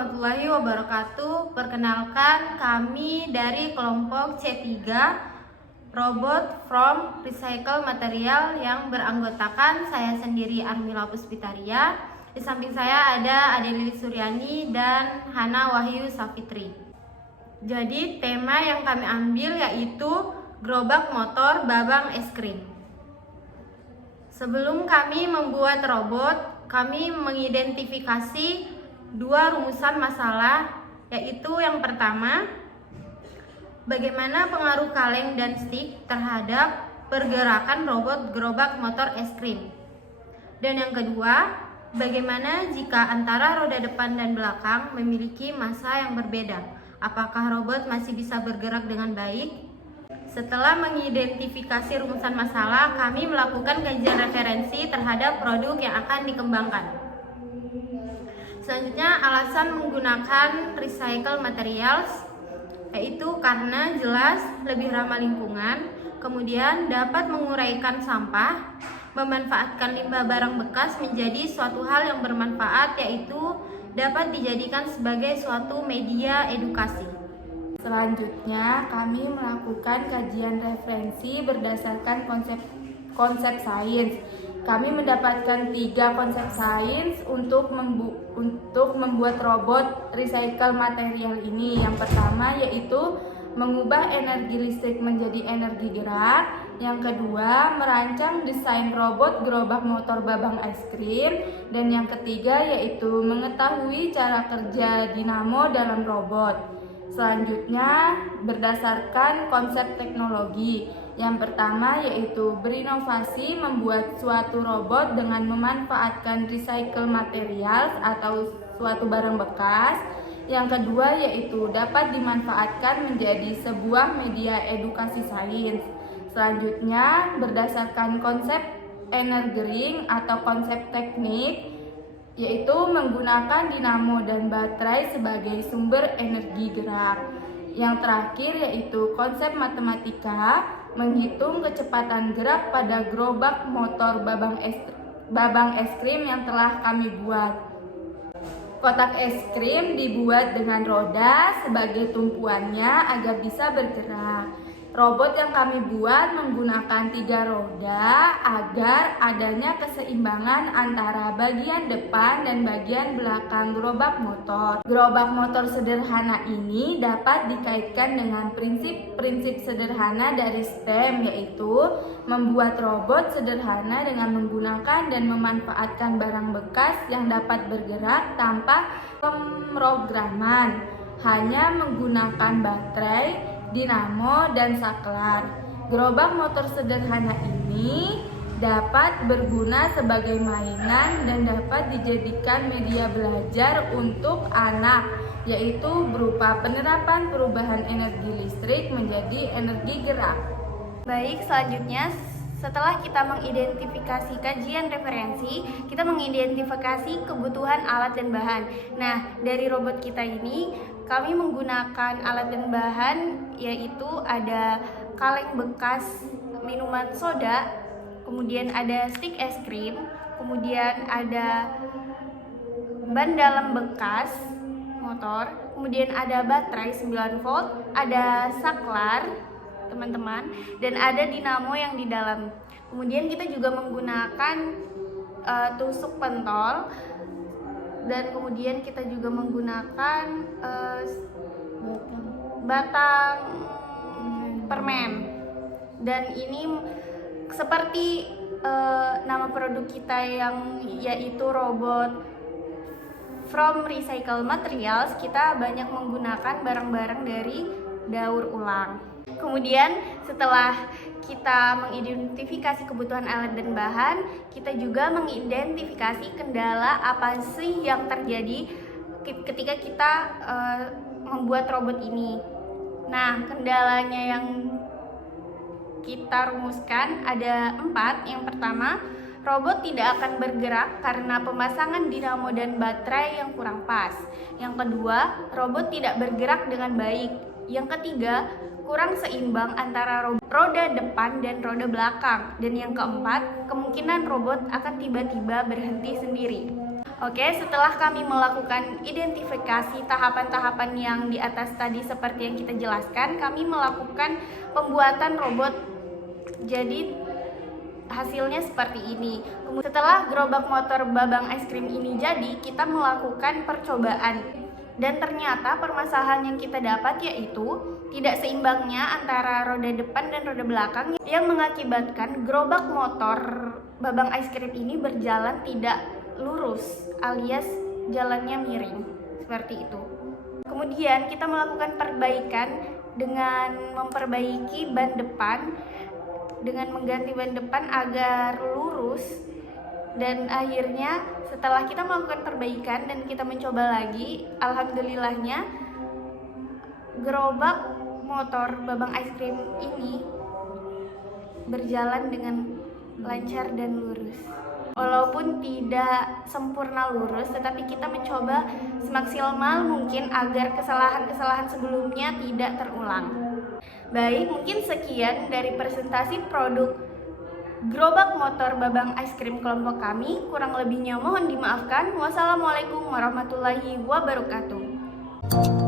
warahmatullahi wabarakatuh. Perkenalkan, kami dari kelompok C3 Robot from Recycle Material yang beranggotakan saya sendiri Armila Puspitaria. Di samping saya ada Ade Lili Suryani dan Hana Wahyu Safitri. Jadi tema yang kami ambil yaitu gerobak motor babang es krim. Sebelum kami membuat robot, kami mengidentifikasi dua rumusan masalah, yaitu yang pertama, bagaimana pengaruh kaleng dan stik terhadap pergerakan robot gerobak motor es krim. Dan yang kedua, bagaimana jika antara roda depan dan belakang memiliki massa yang berbeda? Apakah robot masih bisa bergerak dengan baik? Setelah mengidentifikasi rumusan masalah, kami melakukan kajian referensi terhadap produk yang akan dikembangkan. Selanjutnya, alasan menggunakan recycle materials, yaitu karena jelas lebih ramah lingkungan, kemudian dapat menguraikan sampah, memanfaatkan limbah barang bekas menjadi suatu hal yang bermanfaat, yaitu dapat dijadikan sebagai suatu media edukasi. Selanjutnya, kami melakukan kajian referensi berdasarkan konsep sains. Kami mendapatkan 3 konsep sains untuk membuat robot recycle material ini. Yang pertama yaitu mengubah energi listrik menjadi energi gerak. Yang kedua, merancang desain robot gerobak motor babang es krim. Dan yang ketiga yaitu mengetahui cara kerja dinamo dalam robot. Selanjutnya, berdasarkan konsep teknologi. Yang pertama yaitu berinovasi membuat suatu robot dengan memanfaatkan recycle materials atau suatu barang bekas. Yang kedua yaitu dapat dimanfaatkan menjadi sebuah media edukasi sains. Selanjutnya, berdasarkan konsep Energiring atau konsep teknik, yaitu menggunakan dinamo dan baterai sebagai sumber energi gerak. Yang terakhir yaitu konsep matematika, menghitung kecepatan gerak pada gerobak motor babang es krim yang telah kami buat. Kotak es krim dibuat dengan roda sebagai tumpuannya agar bisa bergerak. Robot yang kami buat menggunakan 3 roda agar adanya keseimbangan antara bagian depan dan bagian belakang gerobak motor. Gerobak motor sederhana ini dapat dikaitkan dengan prinsip-prinsip sederhana dari STEM, yaitu membuat robot sederhana dengan menggunakan dan memanfaatkan barang bekas yang dapat bergerak tanpa pemrograman, hanya menggunakan baterai, dinamo, dan saklar. Gerobak motor sederhana ini dapat berguna sebagai mainan dan dapat dijadikan media belajar untuk anak, yaitu berupa penerapan perubahan energi listrik menjadi energi gerak. Baik, selanjutnya setelah kita mengidentifikasi kajian referensi, kita mengidentifikasi kebutuhan alat dan bahan. Nah, dari robot kita ini kami menggunakan alat dan bahan, yaitu ada kaleng bekas minuman soda, kemudian ada stik es krim, kemudian ada ban dalam bekas motor, kemudian ada baterai 9 volt, ada saklar teman-teman, dan ada dinamo yang di dalam. Kemudian kita juga menggunakan tusuk pentol, dan kemudian kita juga menggunakan batang permen. Dan ini seperti nama produk kita yang yaitu robot from recycle materials, kita banyak menggunakan barang-barang dari daur ulang. Kemudian setelah kita mengidentifikasi kebutuhan alat dan bahan, kita juga mengidentifikasi kendala apa sih yang terjadi ketika kita membuat robot ini. Nah, kendalanya yang kita rumuskan ada 4. Yang pertama, robot tidak akan bergerak karena pemasangan dinamo dan baterai yang kurang pas. Yang kedua, robot tidak bergerak dengan baik. Yang ketiga, kurang seimbang antara roda depan dan roda belakang. Dan yang keempat, kemungkinan robot akan tiba-tiba berhenti sendiri. Oke, setelah kami melakukan identifikasi tahapan-tahapan yang di atas tadi seperti yang kita jelaskan, kami melakukan pembuatan robot. Jadi hasilnya seperti ini. Setelah gerobak motor Babang es krim ini jadi, kita melakukan percobaan. Dan ternyata permasalahan yang kita dapat yaitu tidak seimbangnya antara roda depan dan roda belakang yang mengakibatkan gerobak motor Babang es krim ini berjalan tidak lurus alias jalannya miring seperti itu. Kemudian kita melakukan perbaikan dengan memperbaiki ban depan dengan mengganti ban depan agar lurus, dan akhirnya setelah kita melakukan perbaikan dan kita mencoba lagi, alhamdulillahnya gerobak motor Babang es krim ini berjalan dengan lancar dan lurus. Walaupun tidak sempurna lurus, tetapi kita mencoba semaksimal mungkin agar kesalahan-kesalahan sebelumnya tidak terulang. Baik, mungkin sekian dari presentasi produk gerobak motor Babang es krim kelompok kami. Kurang lebihnya mohon dimaafkan. Wassalamualaikum warahmatullahi wabarakatuh.